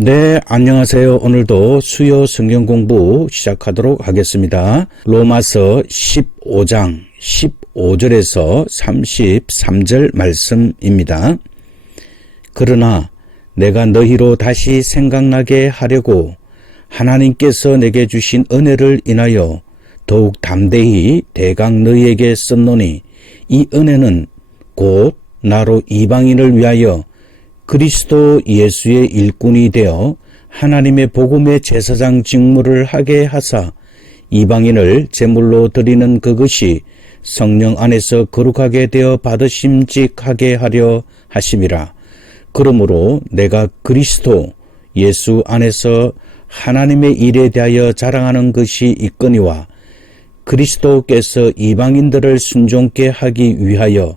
네, 안녕하세요. 오늘도 수요 성경 공부 시작하도록 하겠습니다. 로마서 15장 15절에서 33절 말씀입니다. 그러나 내가 너희로 다시 생각나게 하려고 하나님께서 내게 주신 은혜를 인하여 더욱 담대히 대강 너희에게 썼노니, 이 은혜는 곧 나로 이방인을 위하여 그리스도 예수의 일꾼이 되어 하나님의 복음의 제사장 직무를 하게 하사 이방인을 제물로 드리는 그것이 성령 안에서 거룩하게 되어 받으심직하게 하려 하심이라. 그러므로 내가 그리스도 예수 안에서 하나님의 일에 대하여 자랑하는 것이 있거니와, 그리스도께서 이방인들을 순종케 하기 위하여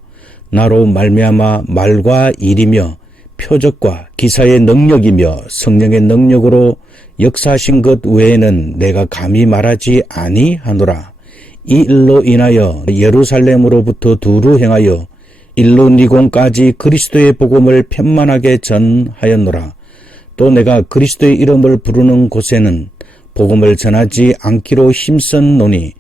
나로 말미암아 말과 일이며 표적과 기사의 능력이며 성령의 능력으로 역사하신 것 외에는 내가 감히 말하지 아니하노라. 이 일로 인하여 예루살렘으로부터 두루 행하여 일루니곤까지 그리스도의 복음을 편만하게 전하였노라. 또 내가 그리스도의 이름을 부르는 곳에는 복음을 전하지 않기로 힘썼노니,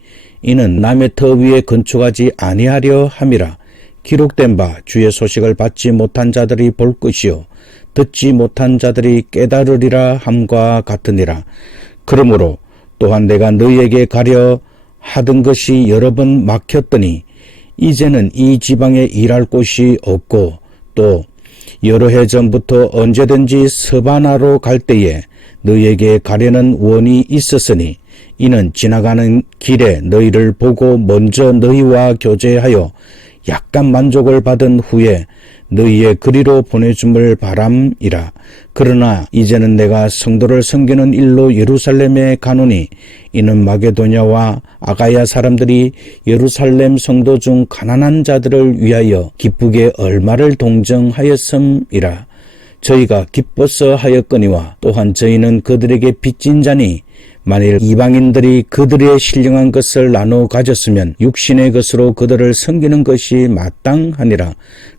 이는 남의 터 위에 건축하지 아니하려 함이라. 기록된 바 주의 소식을 받지 못한 자들이 볼 것이요 듣지 못한 자들이 깨달으리라 함과 같으니라. 그러므로 또한 내가 너희에게 가려 하던 것이 여러 번 막혔더니 이제는 이 지방에 일할 곳이 없고, 또 여러 해 전부터 언제든지 서바나로 갈 때에 너희에게 가려는 원이 있었으니, 이는 지나가는 길에 너희를 보고 먼저 너희와 교제하여 약간 만족을 받은 후에 너희의 그리로 보내줌을 바람이라. 그러나 이제는 내가 성도를 섬기는 일로 예루살렘에 가노니, 이는 마게도냐와 아가야 사람들이 예루살렘 성도 중 가난한 자들을 위하여 기쁘게 얼마를 동정하였음이라. 저희가 기뻐서 하였거니와 또한 저희는 그들에게 빚진 자니, 만일 이방인들이 그들의 신령한 것을 나눠 가졌으면 육신의 것으로 그들을 섬기는 것이 마땅하니라.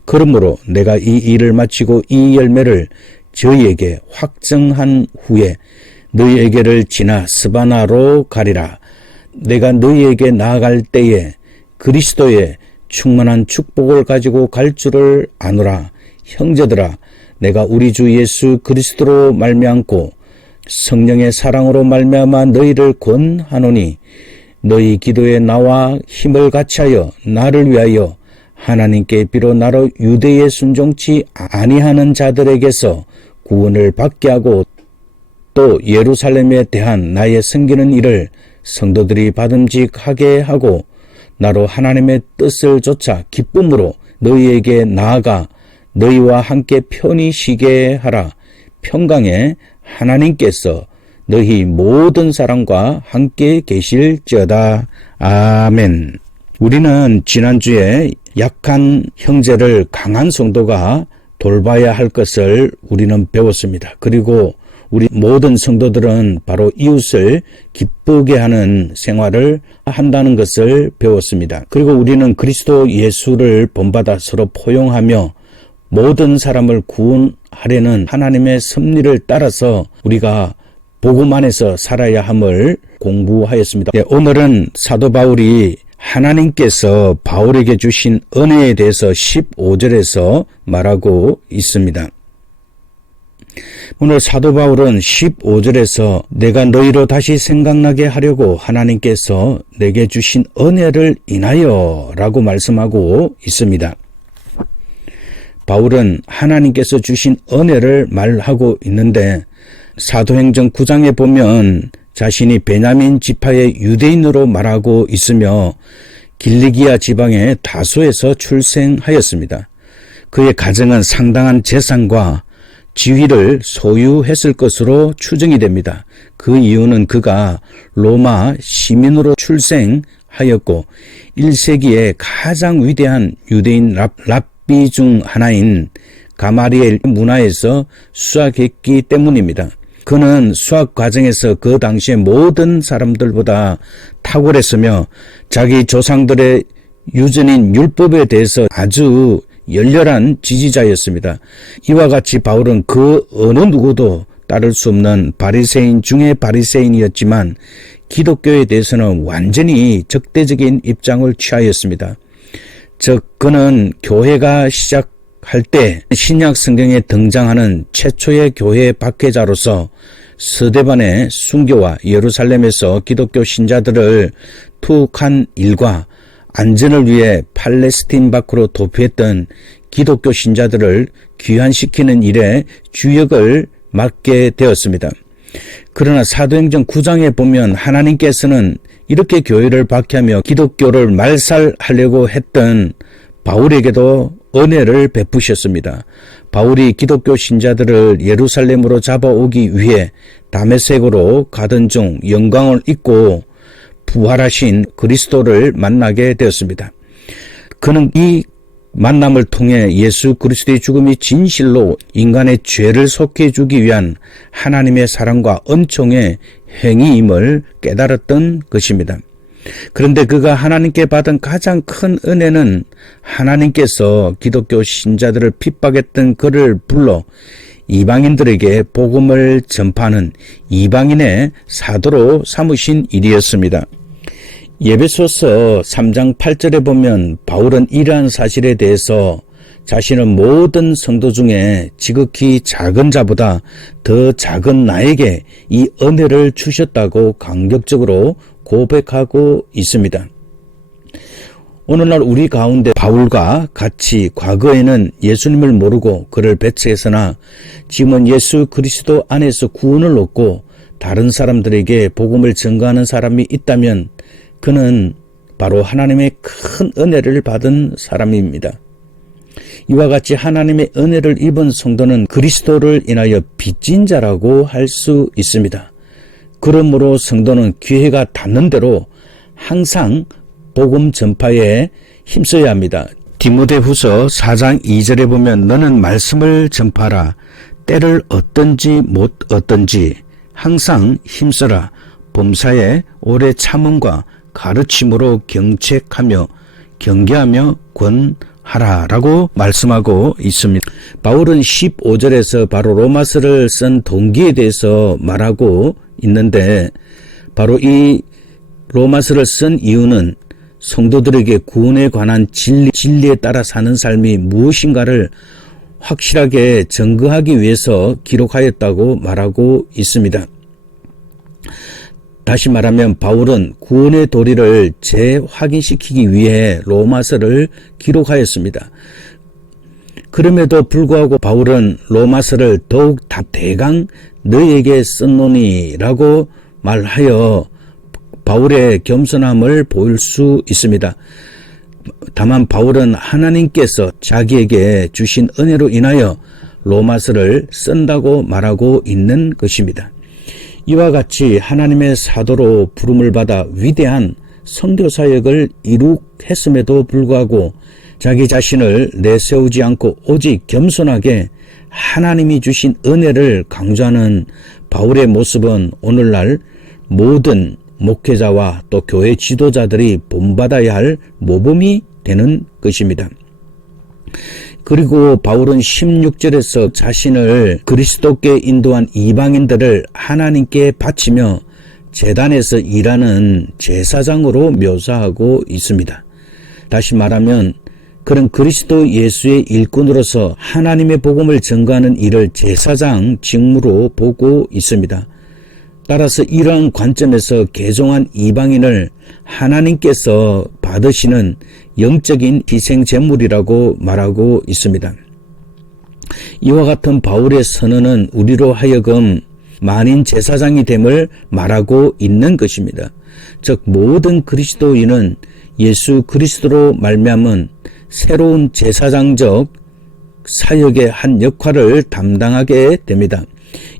그러므로 내가 이 일을 마치고 이 열매를 저희에게 확정한 후에 너희에게를 지나 스바나로 가리라. 내가 너희에게 나아갈 때에 그리스도의 충만한 축복을 가지고 갈 줄을 아노라. 형제들아, 내가 우리 주 예수 그리스도로 말미암고 성령의 사랑으로 말미암아 너희를 권하노니, 너희 기도에 나와 힘을 같이하여 나를 위하여 하나님께 비로 나로 유대에 순종치 아니하는 자들에게서 구원을 받게 하고, 또 예루살렘에 대한 나의 섬기는 일을 성도들이 받음직하게 하고, 나로 하나님의 뜻을 좇아 기쁨으로 너희에게 나아가 너희와 함께 편히 쉬게 하라. 평강에 하나님께서 너희 모든 사람과 함께 계실지어다. 아멘. 우리는 지난주에 약한 형제를 강한 성도가 돌봐야 할 것을 우리는 배웠습니다. 그리고 우리 모든 성도들은 바로 이웃을 기쁘게 하는 생활을 한다는 것을 배웠습니다. 그리고 우리는 그리스도 예수를 본받아 서로 포용하며 모든 사람을 구원하려는 하나님의 섭리를 따라서 우리가 복음 안에서 살아야 함을 공부하였습니다. 오늘은 사도 바울이 하나님께서 바울에게 주신 은혜에 대해서 15절에서 말하고 있습니다. 오늘 사도 바울은 15절에서 내가 너희로 다시 생각나게 하려고 하나님께서 내게 주신 은혜를 인하여 라고 말씀하고 있습니다. 바울은 하나님께서 주신 은혜를 말하고 있는데, 사도행전 9장에 보면 자신이 베냐민 지파의 유대인으로 말하고 있으며 길리기아 지방의 다소에서 출생하였습니다. 그의 가정은 상당한 재산과 지위를 소유했을 것으로 추정이 됩니다. 그 이유는 그가 로마 시민으로 출생하였고 1세기의 가장 위대한 유대인 랍비 중 하나인 가마리엘 문화에서 수학했기 때문입니다. 그는 수학 과정에서 그 당시의 모든 사람들보다 탁월했으며 자기 조상들의 유전인 율법에 대해서 아주 열렬한 지지자였습니다. 이와 같이 바울은 그 어느 누구도 따를 수 없는 바리새인 중에 바리새인이었지만 기독교에 대해서는 완전히 적대적인 입장을 취하였습니다. 즉 그는 교회가 시작할 때 신약 성경에 등장하는 최초의 교회 박해자로서 스데반의 순교와 예루살렘에서 기독교 신자들을 투옥한 일과 안전을 위해 팔레스틴 밖으로 도피했던 기독교 신자들을 귀환시키는 일에 주역을 맡게 되었습니다. 그러나 사도행전 9장에 보면 하나님께서는 이렇게 교회를 박해하며 기독교를 말살하려고 했던 바울에게도 은혜를 베푸셨습니다. 바울이 기독교 신자들을 예루살렘으로 잡아오기 위해 다메섹으로 가던 중 영광을 잊고 부활하신 그리스도를 만나게 되었습니다. 그는 이 만남을 통해 예수 그리스도의 죽음이 진실로 인간의 죄를 속해주기 위한 하나님의 사랑과 은총의 행위임을 깨달았던 것입니다. 그런데 그가 하나님께 받은 가장 큰 은혜는 하나님께서 기독교 신자들을 핍박했던 그를 불러 이방인들에게 복음을 전파하는 이방인의 사도로 삼으신 일이었습니다. 에베소서 3장 8절에 보면 바울은 이러한 사실에 대해서 자신은 모든 성도 중에 지극히 작은 자보다 더 작은 나에게 이 은혜를 주셨다고 강력적으로 고백하고 있습니다. 오늘날 우리 가운데 바울과 같이 과거에는 예수님을 모르고 그를 배척했으나 지금은 예수 그리스도 안에서 구원을 얻고 다른 사람들에게 복음을 전가하는 사람이 있다면 그는 바로 하나님의 큰 은혜를 받은 사람입니다. 이와 같이 하나님의 은혜를 입은 성도는 그리스도를 인하여 빚진 자라고 할 수 있습니다. 그러므로 성도는 기회가 닿는 대로 항상 복음 전파에 힘써야 합니다. 디모데후서 4장 2절에 보면 너는 말씀을 전파하라. 때를 얻든지 못 얻든지 항상 힘써라. 범사에 오래 참음과 가르침으로 경책하며 경계하며 권하라 라고 말씀하고 있습니다. 바울은 15절에서 바로 로마서를 쓴 동기에 대해서 말하고 있는데 바로 이 로마서를 쓴 이유는 성도들에게 구원에 관한 진리에 따라 사는 삶이 무엇인가를 확실하게 증거하기 위해서 기록하였다고 말하고 있습니다. 다시 말하면 바울은 구원의 도리를 재확인시키기 위해 로마서를 기록하였습니다. 그럼에도 불구하고 바울은 로마서를 더욱 대강 너에게 썼노니라고 말하여 바울의 겸손함을 보일 수 있습니다. 다만 바울은 하나님께서 자기에게 주신 은혜로 인하여 로마서를 쓴다고 말하고 있는 것입니다. 이와 같이 하나님의 사도로 부름을 받아 위대한 선교사역을 이룩했음에도 불구하고 자기 자신을 내세우지 않고 오직 겸손하게 하나님이 주신 은혜를 강조하는 바울의 모습은 오늘날 모든 목회자와 또 교회 지도자들이 본받아야 할 모범이 되는 것입니다. 그리고 바울은 16절에서 자신을 그리스도께 인도한 이방인들을 하나님께 바치며 제단에서 일하는 제사장으로 묘사하고 있습니다. 다시 말하면 그는 그리스도 예수의 일꾼으로서 하나님의 복음을 전가하는 일을 제사장 직무로 보고 있습니다. 따라서 이러한 관점에서 개종한 이방인을 하나님께서 받으시는 영적인 희생제물이라고 말하고 있습니다. 이와 같은 바울의 선언은 우리로 하여금 만인 제사장이 됨을 말하고 있는 것입니다. 즉 모든 그리스도인은 예수 그리스도로 말미암은 새로운 제사장적 사역의 한 역할을 담당하게 됩니다.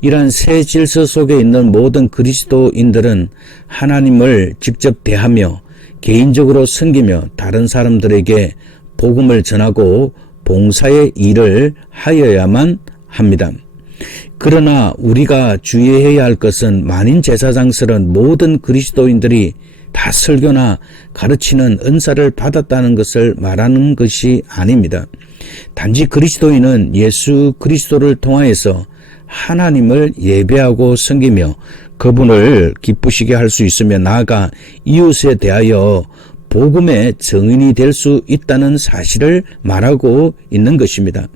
이러한 새 질서 속에 있는 모든 그리스도인들은 하나님을 직접 대하며 개인적으로 섬기며 다른 사람들에게 복음을 전하고 봉사의 일을 하여야만 합니다. 그러나 우리가 주의해야 할 것은 만인 제사장설은 모든 그리스도인들이 다 설교나 가르치는 은사를 받았다는 것을 말하는 것이 아닙니다. 단지 그리스도인은 예수 그리스도를 통하여서 하나님을 예배하고 섬기며 그분을 기쁘시게 할 수 있으며 나아가 이웃에 대하여 복음의 증인이 될 수 있다는 사실을 말하고 있는 것입니다.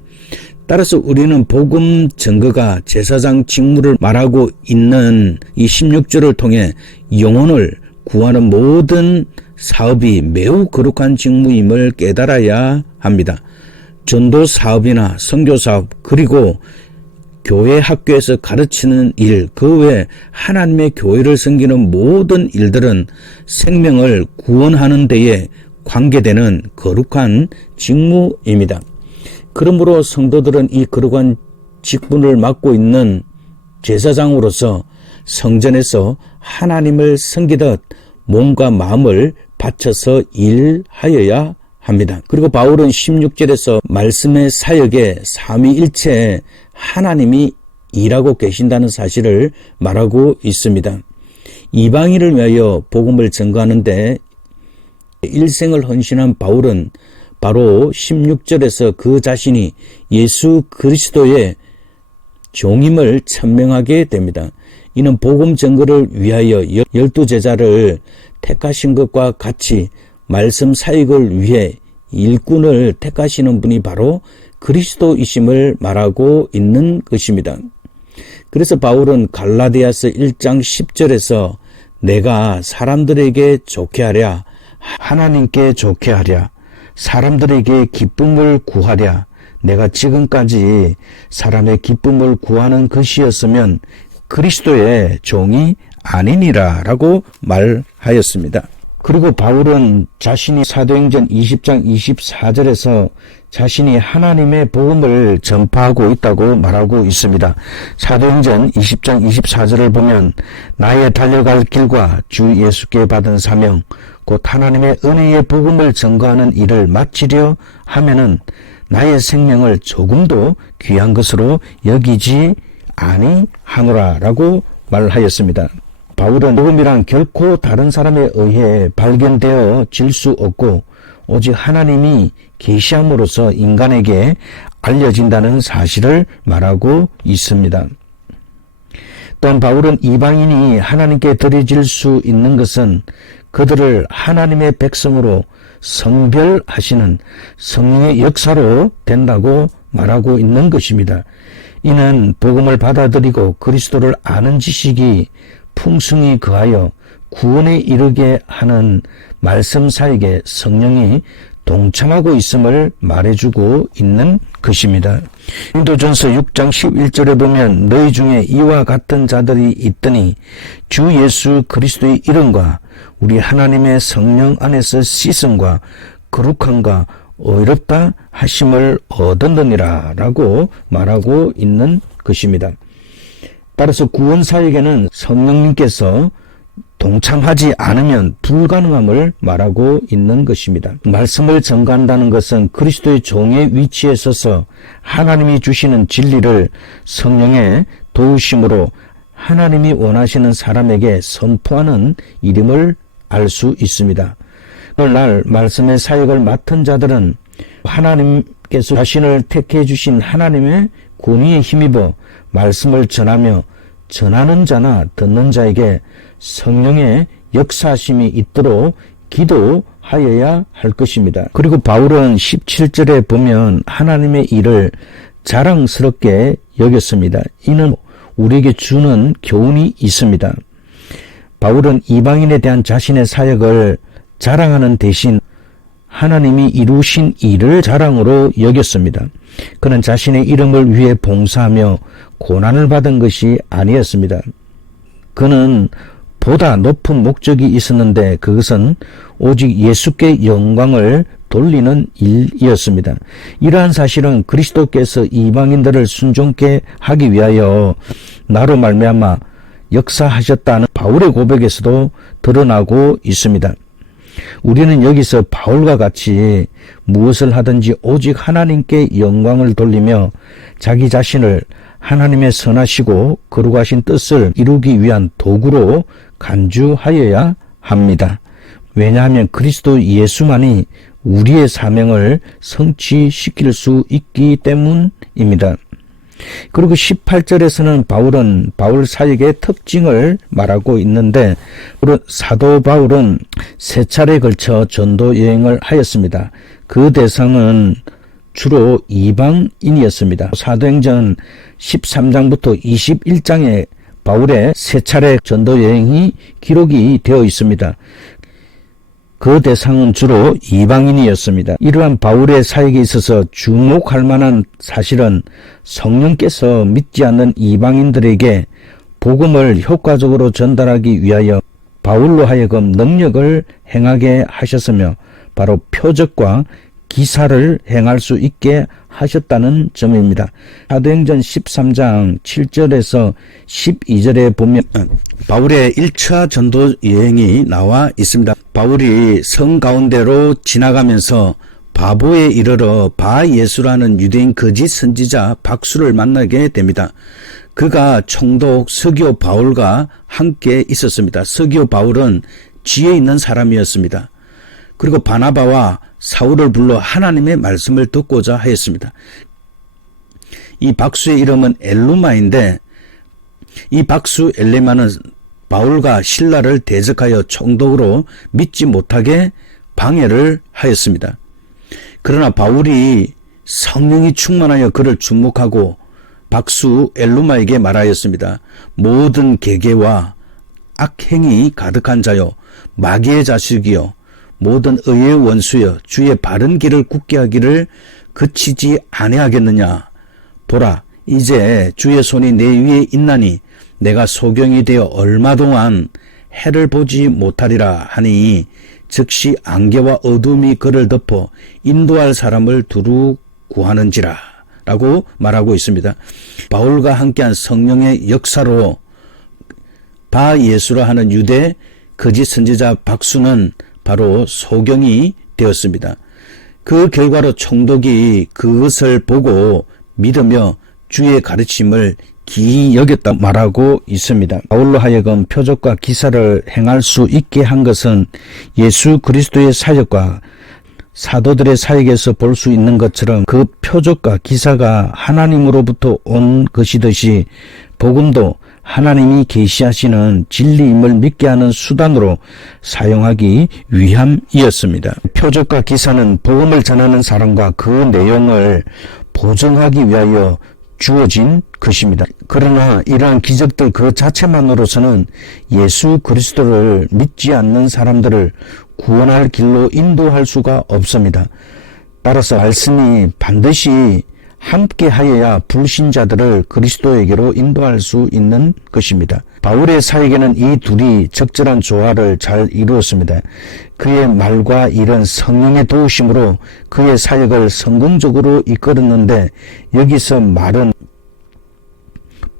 따라서 우리는 복음 증거가 제사장 직무를 말하고 있는 이 16절을 통해 영혼을 구하는 모든 사업이 매우 거룩한 직무임을 깨달아야 합니다. 전도 사업이나 선교 사업 그리고 교회 학교에서 가르치는 일, 그 외 하나님의 교회를 섬기는 모든 일들은 생명을 구원하는 데에 관계되는 거룩한 직무입니다. 그러므로 성도들은 이 거룩한 직분을 맡고 있는 제사장으로서 성전에서 하나님을 섬기듯 몸과 마음을 바쳐서 일하여야 합니다. 그리고 바울은 16절에서 말씀의 사역에 삼위일체에 하나님이 일하고 계신다는 사실을 말하고 있습니다. 이방인을 위하여 복음을 전가하는데 일생을 헌신한 바울은 바로 16절에서 그 자신이 예수 그리스도의 종임을 천명하게 됩니다. 이는 복음 전거를 위하여 12제자를 택하신 것과 같이 말씀 사역을 위해 일꾼을 택하시는 분이 바로 그리스도이심을 말하고 있는 것입니다. 그래서 바울은 갈라디아서 1장 10절에서 내가 사람들에게 좋게 하랴, 하나님께 좋게 하랴, 사람들에게 기쁨을 구하랴, 내가 지금까지 사람의 기쁨을 구하는 것이었으면 그리스도의 종이 아니니라 라고 말하였습니다. 그리고 바울은 자신이 사도행전 20장 24절에서 자신이 하나님의 복음을 전파하고 있다고 말하고 있습니다. 사도행전 20장 24절을 보면 나의 달려갈 길과 주 예수께 받은 사명 곧 하나님의 은혜의 복음을 전거하는 일을 마치려 하면은 나의 생명을 조금도 귀한 것으로 여기지 아니하노라 라고 말하였습니다. 바울은 복음이란 결코 다른 사람에 의해 발견되어 질 수 없고 오직 하나님이 계시함으로써 인간에게 알려진다는 사실을 말하고 있습니다. 또한 바울은 이방인이 하나님께 드려질 수 있는 것은 그들을 하나님의 백성으로 성별하시는 성령의 역사로 된다고 말하고 있는 것입니다. 이는 복음을 받아들이고 그리스도를 아는 지식이 풍성히 거하여 구원에 이르게 하는 말씀 사역에 성령이 동참하고 있음을 말해주고 있는 것입니다. 고린도전서 6장 11절에 보면 너희 중에 이와 같은 자들이 있더니 주 예수 그리스도의 이름과 우리 하나님의 성령 안에서 씻음과 거룩함과 의롭다 하심을 얻었느니라 라고 말하고 있는 것입니다. 따라서 구원사역에는 성령님께서 동참하지 않으면 불가능함을 말하고 있는 것입니다. 말씀을 전가한다는 것은 그리스도의 종의 위치에 서서 하나님이 주시는 진리를 성령의 도우심으로 하나님이 원하시는 사람에게 선포하는 일임을 알 수 있습니다. 오늘날 말씀의 사역을 맡은 자들은 하나님께서 자신을 택해 주신 하나님의 권위에 힘입어 말씀을 전하며 전하는 자나 듣는 자에게 성령의 역사심이 있도록 기도하여야 할 것입니다. 그리고 바울은 17절에 보면 하나님의 일을 자랑스럽게 여겼습니다. 이는 우리에게 주는 교훈이 있습니다. 바울은 이방인에 대한 자신의 사역을 자랑하는 대신 하나님이 이루신 일을 자랑으로 여겼습니다. 그는 자신의 이름을 위해 봉사하며 고난을 받은 것이 아니었습니다. 그는 보다 높은 목적이 있었는데 그것은 오직 예수께 영광을 돌리는 일이었습니다. 이러한 사실은 그리스도께서 이방인들을 순종케 하기 위하여 나로 말미암아 역사하셨다는 바울의 고백에서도 드러나고 있습니다. 우리는 여기서 바울과 같이 무엇을 하든지 오직 하나님께 영광을 돌리며 자기 자신을 하나님의 선하시고 거룩하신 뜻을 이루기 위한 도구로 간주하여야 합니다. 왜냐하면 그리스도 예수만이 우리의 사명을 성취시킬 수 있기 때문입니다. 그리고 18절에서는 바울 사역의 특징을 말하고 있는데, 사도 바울은 세 차례에 걸쳐 전도 여행을 하였습니다. 그 대상은 주로 이방인이었습니다. 사도행전 13장부터 21장에 바울의 세 차례 전도 여행이 기록이 되어 있습니다. 그 대상은 주로 이방인이었습니다. 이러한 바울의 사역에 있어서 주목할 만한 사실은 성령께서 믿지 않는 이방인들에게 복음을 효과적으로 전달하기 위하여 바울로 하여금 능력을 행하게 하셨으며 바로 표적과 기사를 행할 수 있게 하셨다는 점입니다. 사도행전 13장 7절에서 12절에 보면 바울의 1차 전도 여행이 나와 있습니다. 바울이 성 가운데로 지나가면서 바보에 이르러 바예수라는 유대인 거짓 선지자 박수를 만나게 됩니다. 그가 총독 서기오 바울과 함께 있었습니다. 서기오 바울은 지혜 있는 사람이었습니다. 그리고 바나바와 사울을 불러 하나님의 말씀을 듣고자 하였습니다. 이 박수의 이름은 엘루마인데, 이 박수 엘레마는 바울과 실라를 대적하여 총독으로 믿지 못하게 방해를 하였습니다. 그러나 바울이 성령이 충만하여 그를 주목하고 박수 엘루마에게 말하였습니다. 모든 계계와 악행이 가득한 자요, 마귀의 자식이요, 모든 의의 원수여, 주의 바른 길을 굳게 하기를 그치지 아니하겠느냐. 보라, 이제 주의 손이 내 위에 있나니 내가 소경이 되어 얼마 동안 해를 보지 못하리라 하니, 즉시 안개와 어둠이 그를 덮어 인도할 사람을 두루 구하는지라 라고 말하고 있습니다. 바울과 함께한 성령의 역사로 바예수라 하는 유대 거짓 선지자 박수는 바로 소경이 되었습니다. 그 결과로 총독이 그것을 보고 믿으며 주의 가르침을 기이 여겼다 말하고 있습니다. 바울로 하여금 표적과 기사를 행할 수 있게 한 것은 예수 그리스도의 사역과 사도들의 사역에서 볼 수 있는 것처럼 그 표적과 기사가 하나님으로부터 온 것이듯이 복음도 하나님이 계시하시는 진리임을 믿게 하는 수단으로 사용하기 위함이었습니다. 표적과 기사는 복음을 전하는 사람과 그 내용을 보증하기 위하여 주어진 것입니다. 그러나 이러한 기적들 그 자체만으로서는 예수 그리스도를 믿지 않는 사람들을 구원할 길로 인도할 수가 없습니다. 따라서 말씀이 반드시 함께 하여야 불신자들을 그리스도에게로 인도할 수 있는 것입니다. 바울의 사역에는 이 둘이 적절한 조화를 잘 이루었습니다. 그의 말과 일은 성령의 도우심으로 그의 사역을 성공적으로 이끌었는데, 여기서 말은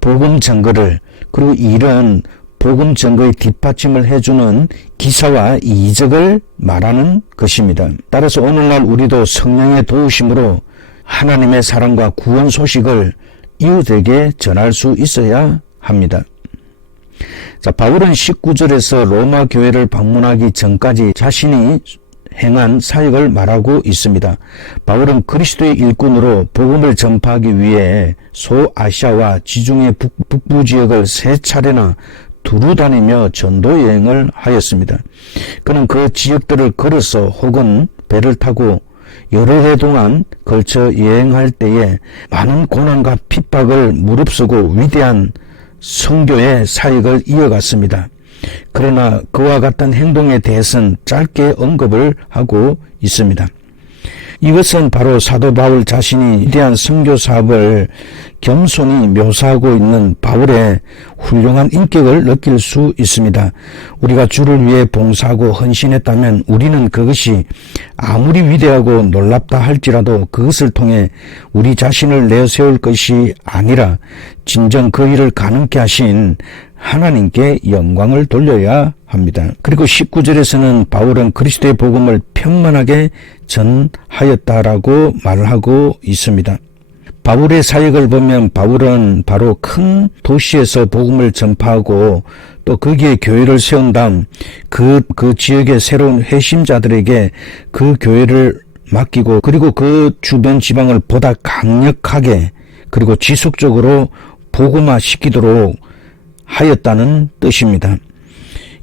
복음 증거를, 그리고 일은 복음 증거의 뒷받침을 해주는 기사와 이적을 말하는 것입니다. 따라서 오늘날 우리도 성령의 도우심으로 하나님의 사랑과 구원 소식을 이웃에게 전할 수 있어야 합니다. 자, 바울은 19절에서 로마 교회를 방문하기 전까지 자신이 행한 사역을 말하고 있습니다. 바울은 그리스도의 일꾼으로 복음을 전파하기 위해 소아시아와 지중해 북부 지역을 세 차례나 두루 다니며 전도 여행을 하였습니다. 그는 그 지역들을 걸어서 혹은 배를 타고 여러 해 동안 걸쳐 여행할 때에 많은 고난과 핍박을 무릅쓰고 위대한 선교의 사역을 이어갔습니다. 그러나 그와 같은 행동에 대해서는 짧게 언급을 하고 있습니다. 이것은 바로 사도 바울 자신이 위대한 선교 사업을 겸손히 묘사하고 있는 바울의 훌륭한 인격을 느낄 수 있습니다. 우리가 주를 위해 봉사하고 헌신했다면 우리는 그것이 아무리 위대하고 놀랍다 할지라도 그것을 통해 우리 자신을 내세울 것이 아니라 진정 그 일을 가능케 하신 하나님께 영광을 돌려야 합니다. 그리고 19절에서는 바울은 그리스도의 복음을 평만하게 전하였다라고 말을 하고 있습니다. 바울의 사역을 보면 바울은 바로 큰 도시에서 복음을 전파하고 또 거기에 교회를 세운 다음 그 지역의 새로운 회심자들에게 그 교회를 맡기고, 그리고 그 주변 지방을 보다 강력하게 그리고 지속적으로 복음화 시키도록 하였다는 뜻입니다.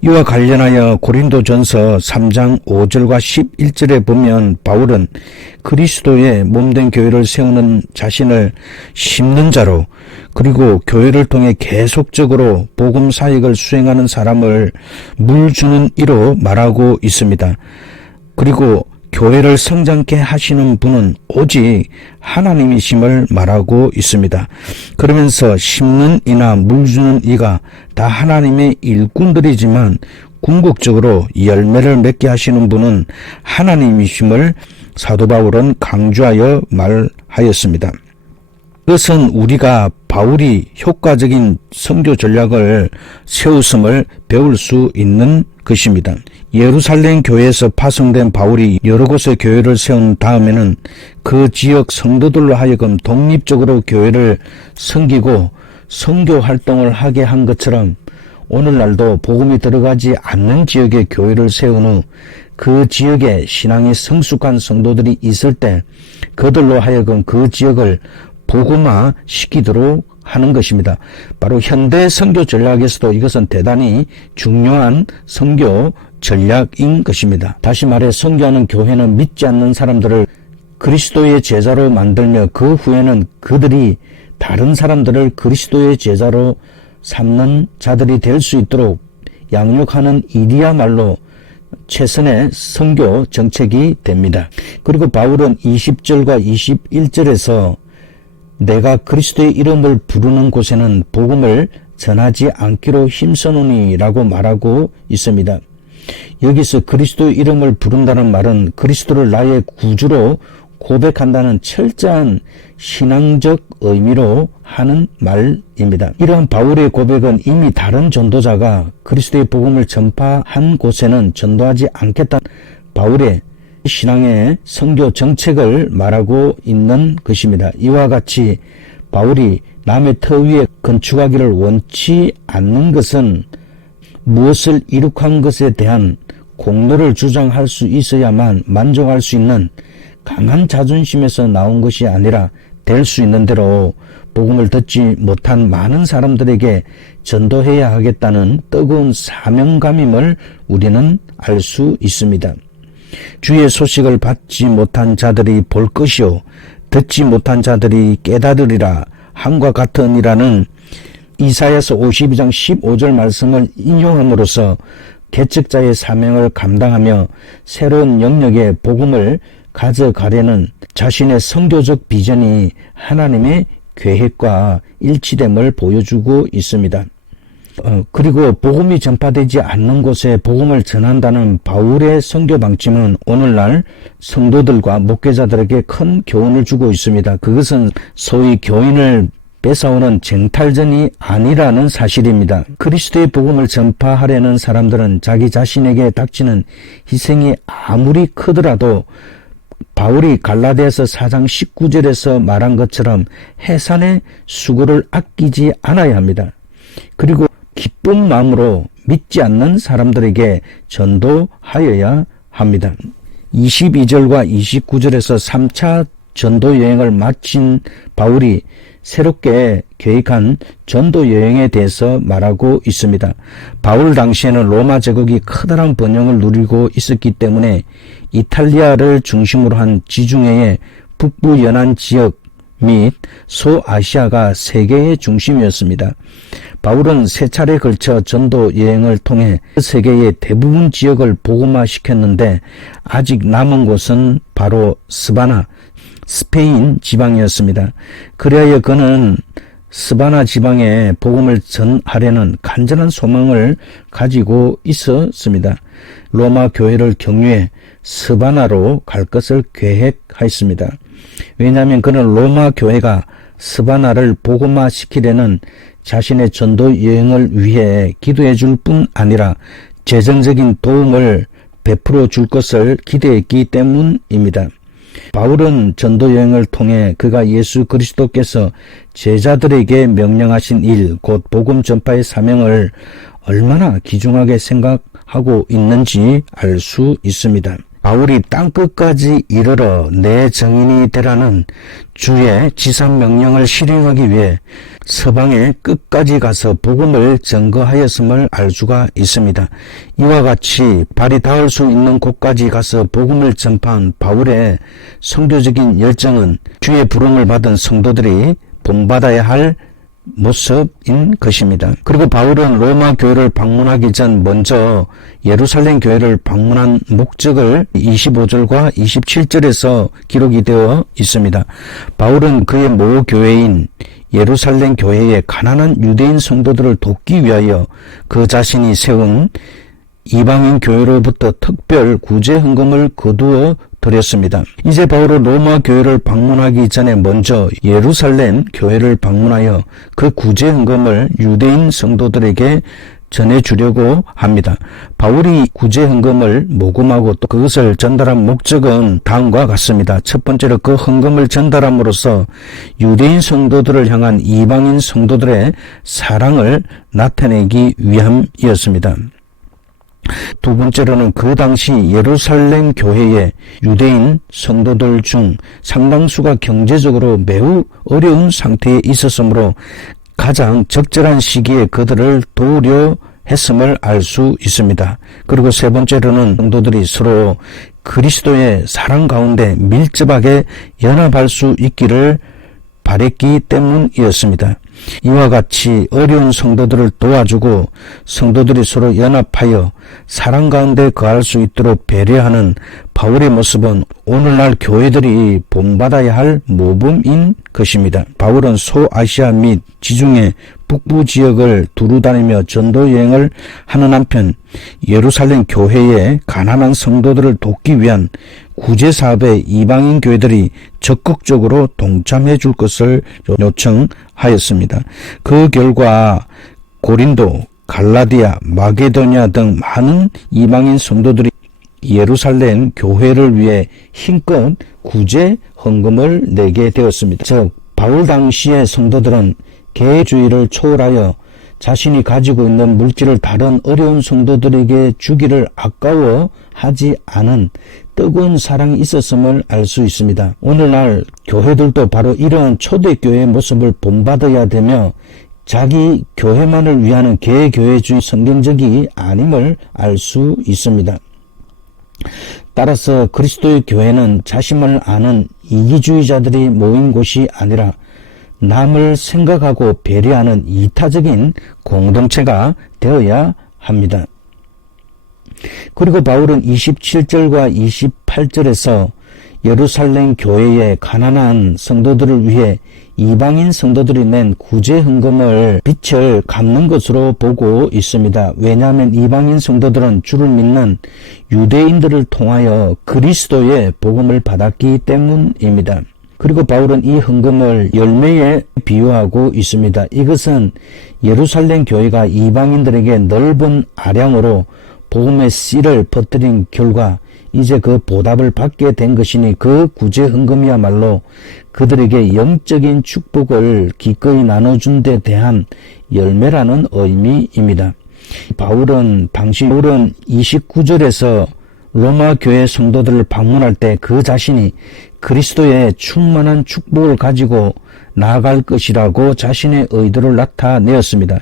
이와 관련하여 고린도전서 3장 5절과 11절에 보면 바울은 그리스도의 몸된 교회를 세우는 자신을 심는 자로, 그리고 교회를 통해 계속적으로 복음 사역을 수행하는 사람을 물 주는 이로 말하고 있습니다. 그리고 교회를 성장케 하시는 분은 오직 하나님이심을 말하고 있습니다. 그러면서 심는 이나 물 주는 이가 다 하나님의 일꾼들이지만 궁극적으로 열매를 맺게 하시는 분은 하나님이심을 사도 바울은 강조하여 말하였습니다. 그것은 우리가 바울이 효과적인 선교 전략을 세웠음을 배울 수 있는 것입니다. 예루살렘 교회에서 파송된 바울이 여러 곳에 교회를 세운 다음에는 그 지역 성도들로 하여금 독립적으로 교회를 섬기고 선교 활동을 하게 한 것처럼 오늘날도 복음이 들어가지 않는 지역에 교회를 세운 후 그 지역에 신앙이 성숙한 성도들이 있을 때 그들로 하여금 그 지역을 복음화 시키도록 하는 것입니다. 바로 현대 선교 전략에서도 이것은 대단히 중요한 선교 전략인 것입니다. 다시 말해 선교하는 교회는 믿지 않는 사람들을 그리스도의 제자로 만들며 그 후에는 그들이 다른 사람들을 그리스도의 제자로 삼는 자들이 될 수 있도록 양육하는 일이야말로 최선의 선교 정책이 됩니다. 그리고 바울은 20절과 21절에서 내가 그리스도의 이름을 부르는 곳에는 복음을 전하지 않기로 힘쓰노니 라고 말하고 있습니다. 여기서 그리스도의 이름을 부른다는 말은 그리스도를 나의 구주로 고백한다는 철저한 신앙적 의미로 하는 말입니다. 이러한 바울의 고백은 이미 다른 전도자가 그리스도의 복음을 전파한 곳에는 전도하지 않겠다는 바울의 신앙의 선교 정책을 말하고 있는 것입니다. 이와 같이 바울이 남의 터 위에 건축하기를 원치 않는 것은 무엇을 이룩한 것에 대한 공로를 주장할 수 있어야만 만족할 수 있는 강한 자존심에서 나온 것이 아니라 될 수 있는 대로 복음을 듣지 못한 많은 사람들에게 전도해야 하겠다는 뜨거운 사명감임을 우리는 알 수 있습니다. 주의 소식을 받지 못한 자들이 볼 것이요 듣지 못한 자들이 깨달으리라 함과 같으니라는 이사야서 52장 15절 말씀을 인용함으로써 개척자의 사명을 감당하며 새로운 영역의 복음을 가져가려는 자신의 선교적 비전이 하나님의 계획과 일치됨을 보여주고 있습니다. 그리고 복음이 전파되지 않는 곳에 복음을 전한다는 바울의 선교 방침은 오늘날 성도들과 목회자들에게 큰 교훈을 주고 있습니다. 그것은 소위 교인을 뺏어오는 쟁탈전이 아니라는 사실입니다. 그리스도의 복음을 전파하려는 사람들은 자기 자신에게 닥치는 희생이 아무리 크더라도 바울이 갈라디아서 4장 19절에서 말한 것처럼 해산의 수고를 아끼지 않아야 합니다. 그리고 기쁜 마음으로 믿지 않는 사람들에게 전도하여야 합니다. 22절과 29절에서 3차 전도 여행을 마친 바울이 새롭게 계획한 전도 여행에 대해서 말하고 있습니다. 바울 당시에는 로마 제국이 커다란 번영을 누리고 있었기 때문에 이탈리아를 중심으로 한 지중해의 북부 연안 지역 및 소아시아가 세계의 중심이었습니다. 바울은 세 차례에 걸쳐 전도 여행을 통해 세계의 대부분 지역을 복음화시켰는데 아직 남은 곳은 바로 스바나, 스페인 지방이었습니다. 그리하여 그는 스바나 지방에 복음을 전하려는 간절한 소망을 가지고 있었습니다. 로마 교회를 경유해 스바나로 갈 것을 계획하였습니다. 왜냐하면 그는 로마 교회가 스바나를 복음화시키려는 자신의 전도 여행을 위해 기도해 줄 뿐 아니라 재정적인 도움을 베풀어 줄 것을 기대했기 때문입니다. 바울은 전도 여행을 통해 그가 예수 그리스도께서 제자들에게 명령하신 일, 곧 복음 전파의 사명을 얼마나 귀중하게 생각하고 있는지 알 수 있습니다. 바울이 땅끝까지 이르러 내 증인이 되라는 주의 지상명령을 실행하기 위해 서방의 끝까지 가서 복음을 증거하였음을 알 수가 있습니다. 이와 같이 발이 닿을 수 있는 곳까지 가서 복음을 전파한 바울의 선교적인 열정은 주의 부름을 받은 성도들이 본받아야 할 모습인 것입니다. 그리고 바울은 로마 교회를 방문하기 전 먼저 예루살렘 교회를 방문한 목적을 25절과 27절에서 기록이 되어 있습니다. 바울은 그의 모 교회인 예루살렘 교회의 가난한 유대인 성도들을 돕기 위하여 그 자신이 세운 이방인 교회로부터 특별 구제 헌금을 거두어 드렸습니다. 이제 바울은 로마 교회를 방문하기 전에 먼저 예루살렘 교회를 방문하여 그 구제 헌금을 유대인 성도들에게 전해주려고 합니다. 바울이 구제 헌금을 모금하고 또 그것을 전달한 목적은 다음과 같습니다. 첫 번째로 그 헌금을 전달함으로써 유대인 성도들을 향한 이방인 성도들의 사랑을 나타내기 위함이었습니다. 두 번째로는 그 당시 예루살렘 교회의 유대인 성도들 중 상당수가 경제적으로 매우 어려운 상태에 있었으므로 가장 적절한 시기에 그들을 도우려 했음을 알 수 있습니다. 그리고 세 번째로는 성도들이 서로 그리스도의 사랑 가운데 밀접하게 연합할 수 있기를 바랬기 때문이었습니다. 이와 같이 어려운 성도들을 도와주고 성도들이 서로 연합하여 사랑 가운데 거할 수 있도록 배려하는 바울의 모습은 오늘날 교회들이 본받아야 할 모범인 것입니다. 바울은 소아시아 및 지중해 북부 지역을 두루다니며 전도 여행을 하는 한편 예루살렘 교회의 가난한 성도들을 돕기 위한 구제 사업에 이방인 교회들이 적극적으로 동참해 줄 것을 요청하였습니다. 그 결과 고린도, 갈라디아, 마게도니아 등 많은 이방인 성도들이 예루살렘 교회를 위해 힘껏 구제 헌금을 내게 되었습니다. 즉 바울 당시의 성도들은 개주의를 초월하여 자신이 가지고 있는 물질을 다른 어려운 성도들에게 주기를 아까워하지 않은 뜨거운 사랑이 있었음을 알 수 있습니다. 오늘날 교회들도 바로 이러한 초대교회의 모습을 본받아야 되며 자기 교회만을 위하는 개교회주의 성경적이 아님을 알 수 있습니다. 따라서 그리스도의 교회는 자신을 아는 이기주의자들이 모인 곳이 아니라 남을 생각하고 배려하는 이타적인 공동체가 되어야 합니다. 그리고 바울은 27절과 28절에서 예루살렘 교회의 가난한 성도들을 위해 이방인 성도들이 낸 구제 헌금을 빛을 갚는 것으로 보고 있습니다. 왜냐하면 이방인 성도들은 주를 믿는 유대인들을 통하여 그리스도의 복음을 받았기 때문입니다. 그리고 바울은 이 헌금을 열매에 비유하고 있습니다. 이것은 예루살렘 교회가 이방인들에게 넓은 아량으로 복음의 씨를 퍼뜨린 결과 이제 그 보답을 받게 된 것이니 그 구제 헌금이야말로 그들에게 영적인 축복을 기꺼이 나눠준 데 대한 열매라는 의미입니다. 당시 바울은 29절에서 로마 교회 성도들을 방문할 때 그 자신이 그리스도의 충만한 축복을 가지고 나아갈 것이라고 자신의 의도를 나타내었습니다.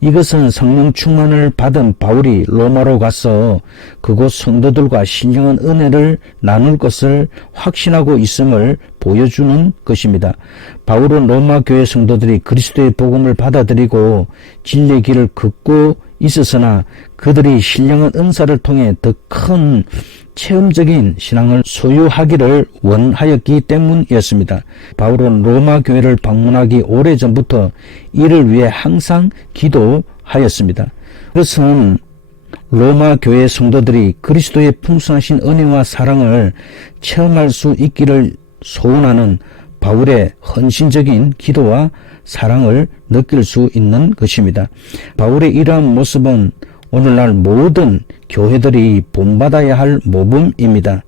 이것은 성령 충만을 받은 바울이 로마로 가서 그곳 성도들과 신령한 은혜를 나눌 것을 확신하고 있음을 보여주는 것입니다. 바울은 로마 교회 성도들이 그리스도의 복음을 받아들이고 진리의 길을 걷고 있었으나 그들이 신령한 은사를 통해 더 큰 체험적인 신앙을 소유하기를 원하였기 때문이었습니다. 바울은 로마 교회를 방문하기 오래전부터 이를 위해 항상 기도하였습니다. 그것은 로마 교회 성도들이 그리스도의 풍성하신 은혜와 사랑을 체험할 수 있기를 소원하는 바울의 헌신적인 기도와 사랑을 느낄 수 있는 것입니다. 바울의 이러한 모습은 오늘날 모든 교회들이 본받아야 할 모범입니다.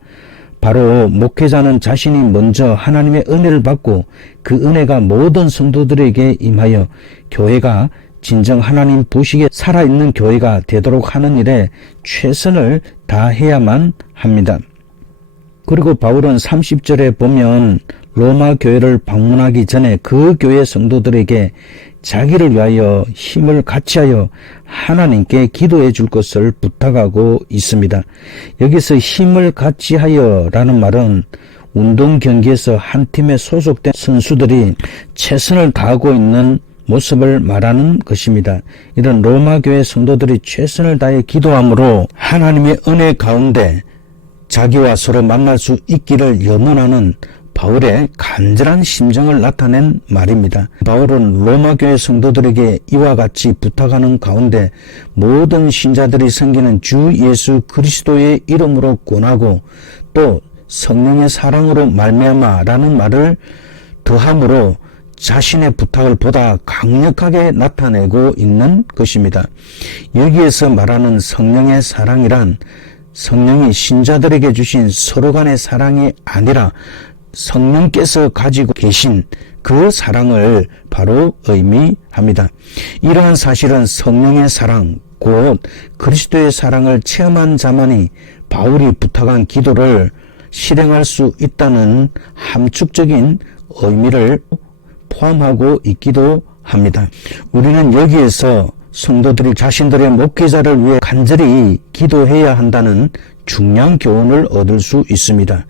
바로 목회자는 자신이 먼저 하나님의 은혜를 받고 그 은혜가 모든 성도들에게 임하여 교회가 진정 하나님 보시기에 살아있는 교회가 되도록 하는 일에 최선을 다해야만 합니다. 그리고 바울은 30절에 보면 로마 교회를 방문하기 전에 그 교회 성도들에게 자기를 위하여 힘을 같이하여 하나님께 기도해 줄 것을 부탁하고 있습니다. 여기서 힘을 같이하여 라는 말은 운동 경기에서 한 팀에 소속된 선수들이 최선을 다하고 있는 모습을 말하는 것입니다. 이런 로마 교회 성도들이 최선을 다해 기도함으로 하나님의 은혜 가운데 자기와 서로 만날 수 있기를 염원하는 바울의 간절한 심정을 나타낸 말입니다. 바울은 로마 교회 성도들에게 이와 같이 부탁하는 가운데 모든 신자들이 섬기는 주 예수 그리스도의 이름으로 권하고 또 성령의 사랑으로 말미암아라는 말을 더함으로 자신의 부탁을 보다 강력하게 나타내고 있는 것입니다. 여기에서 말하는 성령의 사랑이란 성령이 신자들에게 주신 서로 간의 사랑이 아니라 성령께서 가지고 계신 그 사랑을 바로 의미합니다. 이러한 사실은 성령의 사랑, 곧 그리스도의 사랑을 체험한 자만이 바울이 부탁한 기도를 실행할 수 있다는 함축적인 의미를 포함하고 있기도 합니다. 우리는 여기에서 성도들이 자신들의 목회자를 위해 간절히 기도해야 한다는 중요한 교훈을 얻을 수 있습니다.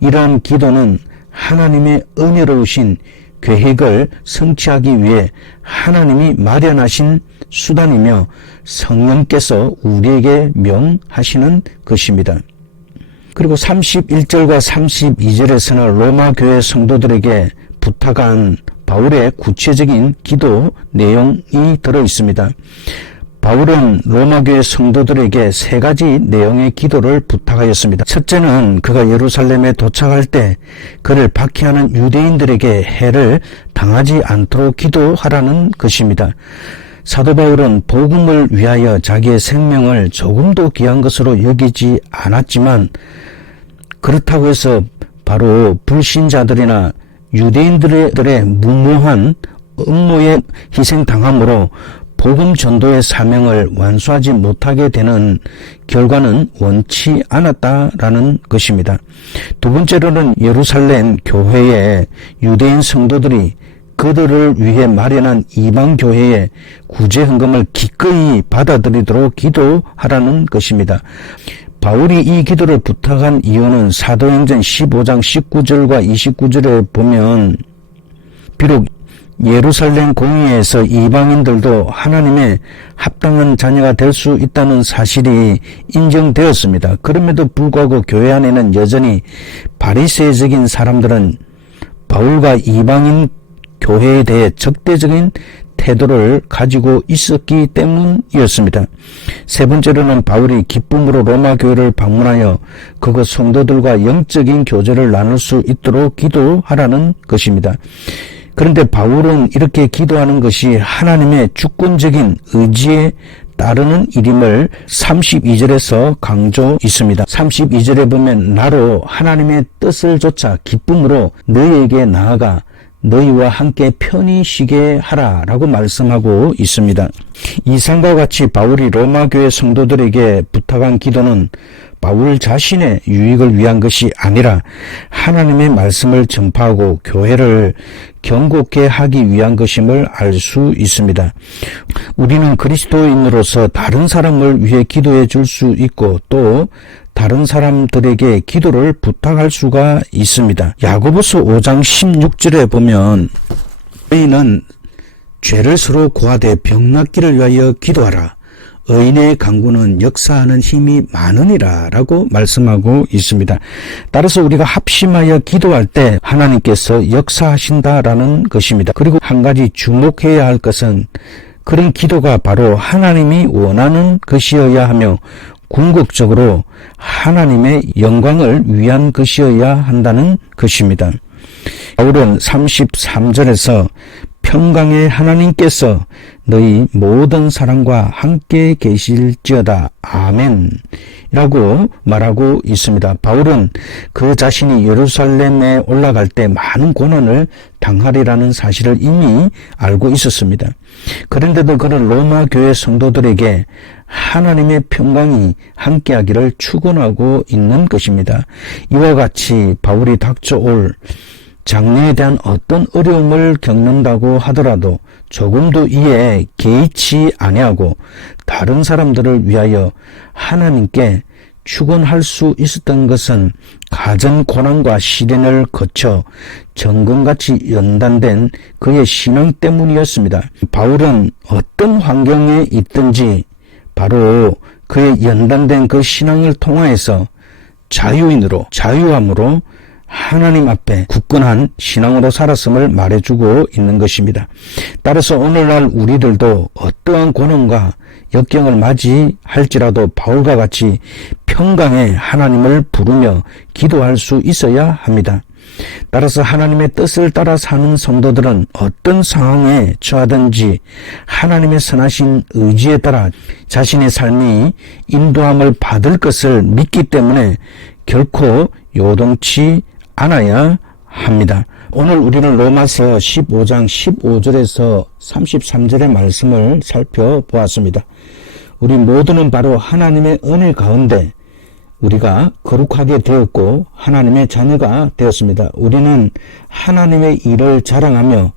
이러한 기도는 하나님의 은혜로우신 계획을 성취하기 위해 하나님이 마련하신 수단이며 성령께서 우리에게 명하시는 것입니다. 그리고 31절과 32절에서는 로마 교회 성도들에게 부탁한 바울의 구체적인 기도 내용이 들어 있습니다. 바울은 로마교회 성도들에게 세 가지 내용의 기도를 부탁하였습니다. 첫째는 그가 예루살렘에 도착할 때 그를 박해하는 유대인들에게 해를 당하지 않도록 기도하라는 것입니다. 사도 바울은 복음을 위하여 자기의 생명을 조금도 귀한 것으로 여기지 않았지만 그렇다고 해서 바로 불신자들이나 유대인들의 무모한 음모에 희생당함으로 복음 전도의 사명을 완수하지 못하게 되는 결과는 원치 않았다라는 것입니다. 두 번째로는 예루살렘 교회의 유대인 성도들이 그들을 위해 마련한 이방 교회의 구제 헌금을 기꺼이 받아들이도록 기도하라는 것입니다. 바울이 이 기도를 부탁한 이유는 사도행전 15장 19절과 29절에 보면 비록 예루살렘 공의회에서 이방인들도 하나님의 합당한 자녀가 될 수 있다는 사실이 인정되었습니다. 그럼에도 불구하고 교회 안에는 여전히 바리새적인 사람들은 바울과 이방인 교회에 대해 적대적인 태도를 가지고 있었기 때문이었습니다. 세 번째로는 바울이 기쁨으로 로마 교회를 방문하여 그곳 성도들과 영적인 교제를 나눌 수 있도록 기도하라는 것입니다. 그런데 바울은 이렇게 기도하는 것이 하나님의 주권적인 의지에 따르는 일임을 32절에서 강조 있습니다. 32절에 보면 나로 하나님의 뜻을 좇아 기쁨으로 너희에게 나아가 너희와 함께 편히 쉬게 하라 라고 말씀하고 있습니다. 이상과 같이 바울이 로마 교회 성도들에게 부탁한 기도는 바울 자신의 유익을 위한 것이 아니라 하나님의 말씀을 전파하고 교회를 견고케 하기 위한 것임을 알 수 있습니다. 우리는 그리스도인으로서 다른 사람을 위해 기도해 줄 수 있고 또 다른 사람들에게 기도를 부탁할 수가 있습니다. 야고보서 5장 16절에 보면 너희는 죄를 서로 고하되 병낫기를 위하여 기도하라. 의인의 강구는 역사하는 힘이 많으니라 라고 말씀하고 있습니다. 따라서 우리가 합심하여 기도할 때 하나님께서 역사하신다라는 것입니다. 그리고 한 가지 주목해야 할 것은 그런 기도가 바로 하나님이 원하는 것이어야 하며 궁극적으로 하나님의 영광을 위한 것이어야 한다는 것입니다. 바울은 33절에서 평강의 하나님께서 너희 모든 사람과 함께 계실지어다. 아멘 라고 말하고 있습니다. 바울은 그 자신이 예루살렘에 올라갈 때 많은 고난을 당하리라는 사실을 이미 알고 있었습니다. 그런데도 그는 로마 교회 성도들에게 하나님의 평강이 함께하기를 축원하고 있는 것입니다. 이와 같이 바울이 닥쳐올 장래에 대한 어떤 어려움을 겪는다고 하더라도 조금도 이에 개의치 아니하고 다른 사람들을 위하여 하나님께 축원할 수 있었던 것은 가전 고난과 시련을 거쳐 정금같이 연단된 그의 신앙 때문이었습니다. 바울은 어떤 환경에 있든지 바로 그의 연단된 그 신앙을 통하여서 자유함으로 하나님 앞에 굳건한 신앙으로 살았음을 말해주고 있는 것입니다. 따라서 오늘날 우리들도 어떠한 고난과 역경을 맞이할지라도 바울과 같이 평강의 하나님을 부르며 기도할 수 있어야 합니다. 따라서 하나님의 뜻을 따라 사는 성도들은 어떤 상황에 처하든지 하나님의 선하신 의지에 따라 자신의 삶이 인도함을 받을 것을 믿기 때문에 결코 요동치 않아야 합니다. 오늘 우리는 로마서 15장 15절에서 33절의 말씀을 살펴보았습니다. 우리 모두는 바로 하나님의 은혜 가운데 우리가 거룩하게 되었고 하나님의 자녀가 되었습니다. 우리는 하나님의 일을 자랑하며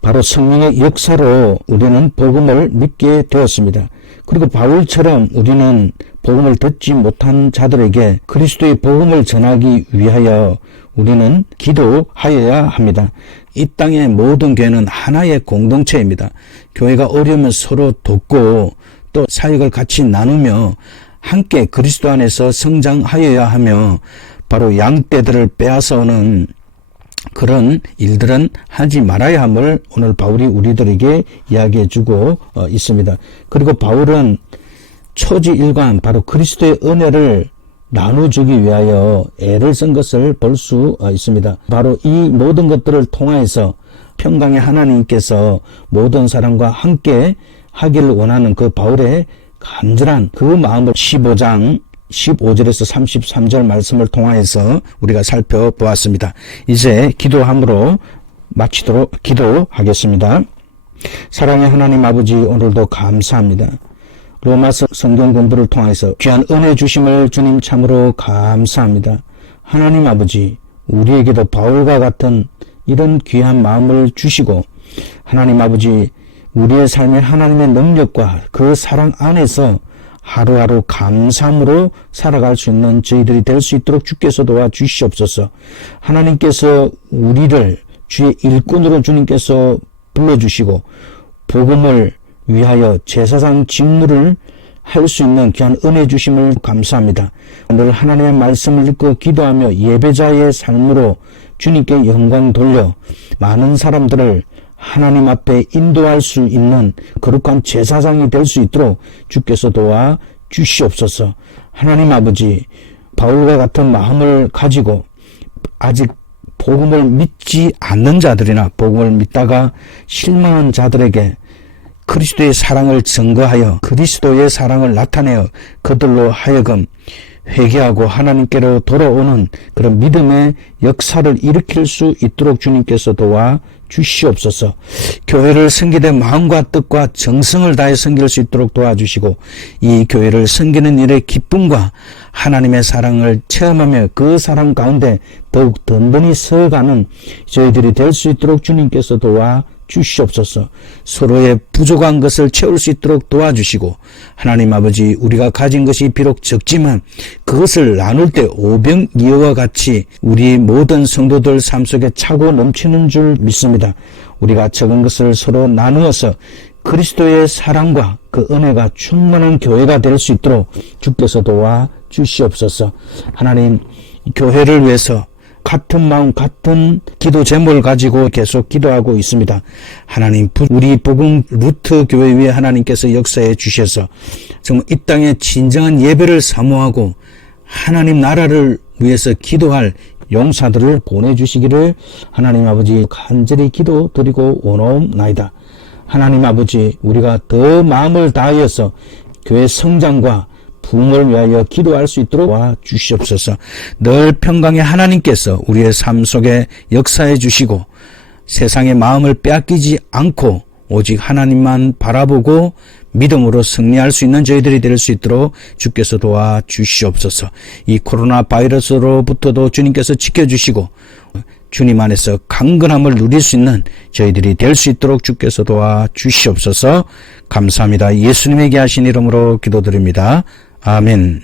바로 성령의 역사로 우리는 복음을 믿게 되었습니다. 그리고 바울처럼 우리는 복음을 듣지 못한 자들에게 그리스도의 복음을 전하기 위하여 우리는 기도하여야 합니다. 이 땅의 모든 교회는 하나의 공동체입니다. 교회가 어려우면 서로 돕고 또 사역을 같이 나누며 함께 그리스도 안에서 성장하여야 하며 바로 양떼들을 빼앗아오는 그런 일들은 하지 말아야 함을 오늘 바울이 우리들에게 이야기해 주고 있습니다. 그리고 바울은 초지일관 바로 그리스도의 은혜를 나눠주기 위하여 애를 쓴 것을 볼 수 있습니다. 바로 이 모든 것들을 통하여서 평강의 하나님께서 모든 사람과 함께 하기를 원하는 그 바울의 간절한 그 마음을 15장 15절에서 33절 말씀을 통하여서 우리가 살펴보았습니다. 이제 기도함으로 마치도록 기도하겠습니다. 사랑의 하나님 아버지, 오늘도 감사합니다. 로마서 성경 공부를 통해서 귀한 은혜 주심을 주님 참으로 감사합니다. 하나님 아버지, 우리에게도 바울과 같은 이런 귀한 마음을 주시고 하나님 아버지, 우리의 삶에 하나님의 능력과 그 사랑 안에서 하루하루 감사함으로 살아갈 수 있는 저희들이 될 수 있도록 주께서 도와주시옵소서. 하나님께서 우리를 주의 일꾼으로 주님께서 불러주시고 복음을 위하여 제사장 직무를 할 수 있는 귀한 은혜 주심을 감사합니다. 오늘 하나님의 말씀을 읽고 기도하며 예배자의 삶으로 주님께 영광 돌려 많은 사람들을 하나님 앞에 인도할 수 있는 거룩한 제사장이 될 수 있도록 주께서 도와 주시옵소서. 하나님 아버지, 바울과 같은 마음을 가지고 아직 복음을 믿지 않는 자들이나 복음을 믿다가 실망한 자들에게 그리스도의 사랑을 증거하여 그리스도의 사랑을 나타내어 그들로 하여금 회개하고 하나님께로 돌아오는 그런 믿음의 역사를 일으킬 수 있도록 주님께서 도와 주시옵소서. 교회를 섬기되 마음과 뜻과 정성을 다해 섬길 수 있도록 도와주시고 이 교회를 섬기는 일의 기쁨과 하나님의 사랑을 체험하며 그 사랑 가운데 더욱 든든히 서가는 저희들이 될 수 있도록 주님께서 도와 주시옵소서. 서로의 부족한 것을 채울 수 있도록 도와주시고 하나님 아버지, 우리가 가진 것이 비록 적지만 그것을 나눌 때 오병이어와 같이 우리 모든 성도들 삶 속에 차고 넘치는 줄 믿습니다. 우리가 적은 것을 서로 나누어서 그리스도의 사랑과 그 은혜가 충만한 교회가 될 수 있도록 주께서 도와 주시옵소서. 하나님, 교회를 위해서 같은 마음 같은 기도 제목을 가지고 계속 기도하고 있습니다. 하나님, 우리 복음 루트 교회 위에 하나님께서 역사해 주셔서 정말 이 땅에 진정한 예배를 사모하고 하나님 나라를 위해서 기도할 용사들을 보내주시기를 하나님 아버지 간절히 기도드리고 원하옵나이다. 하나님 아버지, 우리가 더 마음을 다하여서 교회 성장과 부흥을 위하여 기도할 수 있도록 도와주시옵소서. 늘 평강의 하나님께서 우리의 삶 속에 역사해 주시고 세상의 마음을 빼앗기지 않고 오직 하나님만 바라보고 믿음으로 승리할 수 있는 저희들이 될 수 있도록 주께서 도와주시옵소서. 이 코로나 바이러스로부터도 주님께서 지켜주시고 주님 안에서 강건함을 누릴 수 있는 저희들이 될 수 있도록 주께서 도와주시옵소서. 감사합니다. 예수님에게 하신 이름으로 기도드립니다. 아멘.